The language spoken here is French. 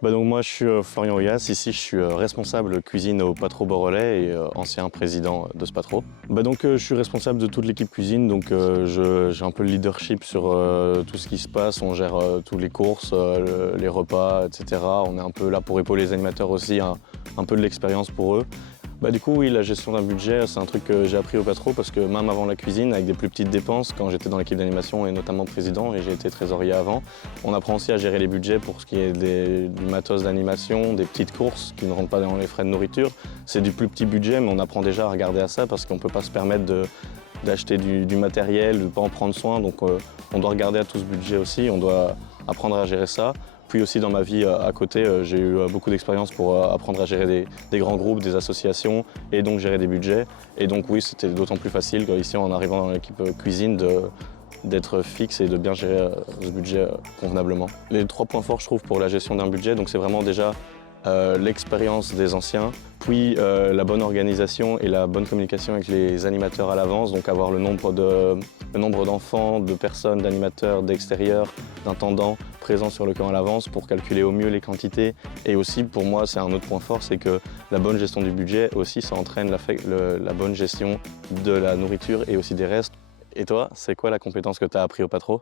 Donc moi je suis Florian Oyas, ici je suis responsable cuisine au Patro Borrelais et ancien président de ce Patro. Je suis responsable de toute l'équipe cuisine, donc j'ai un peu le leadership sur tout ce qui se passe, on gère toutes les courses, les repas, etc. On est un peu là pour épauler les animateurs aussi, un peu de l'expérience pour eux. Du coup, oui, la gestion d'un budget, c'est un truc que j'ai appris au Patro parce que même avant la cuisine, avec des plus petites dépenses, quand j'étais dans l'équipe d'animation et notamment président, et j'ai été trésorier avant, on apprend aussi à gérer les budgets pour ce qui est du matos d'animation, des petites courses qui ne rentrent pas dans les frais de nourriture. C'est du plus petit budget, mais on apprend déjà à regarder à ça parce qu'on ne peut pas se permettre d'acheter du matériel, de ne pas en prendre soin. Donc on doit regarder à tout ce budget aussi, on doit apprendre à gérer ça. Puis aussi dans ma vie à côté, j'ai eu beaucoup d'expérience pour apprendre à gérer des grands groupes, des associations et donc gérer des budgets. Et donc oui, c'était d'autant plus facile ici en arrivant dans l'équipe cuisine d'être fixe et de bien gérer ce budget convenablement. Les 3 points forts je trouve pour la gestion d'un budget, donc c'est vraiment déjà l'expérience des anciens, puis la bonne organisation et la bonne communication avec les animateurs à l'avance, donc avoir le nombre d'enfants, de personnes, d'animateurs, d'extérieur, d'intendants présents sur le camp à l'avance pour calculer au mieux les quantités. Et aussi pour moi c'est un autre point fort, c'est que la bonne gestion du budget aussi ça entraîne la bonne gestion de la nourriture et aussi des restes. Et toi, c'est quoi la compétence que tu as appris au Patro ?